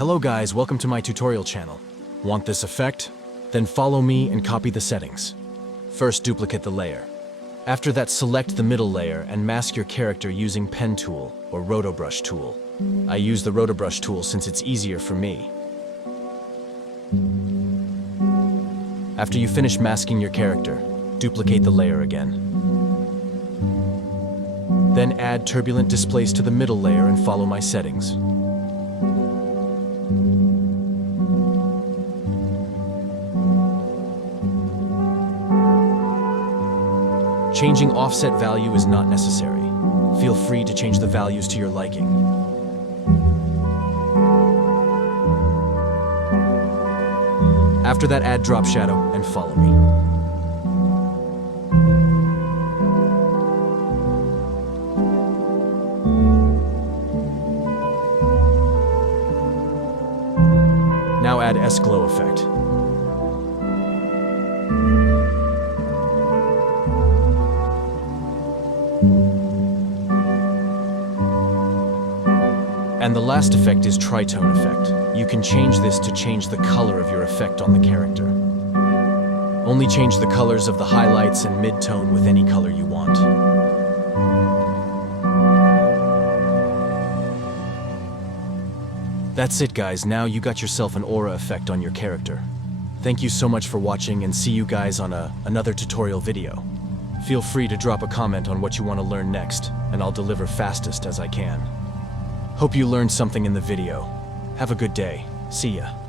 Hello guys, welcome to my tutorial channel. Want this effect? Then follow me and copy the settings. First, duplicate the layer. After that, select the middle layer and mask your character using Pen Tool or Rotobrush tool. I use the Rotobrush tool since it's easier for me. After you finish masking your character, duplicate the layer again. Then add turbulent displace to the middle layer and follow my settings. Changing offset value is not necessary. Feel free to change the values to your liking. After that, add drop shadow and follow me. Now add S-Glow effect. And the last effect is Tritone effect. You can change this to change the color of your effect on the character. Only change the colors of the highlights and mid-tone with any color you want. That's it guys, now you got yourself an aura effect on your character. Thank you so much for watching and see you guys on another tutorial video. Feel free to drop a comment on what you want to learn next, and I'll deliver fastest as I can. Hope you learned something in the video. Have a good day. See ya.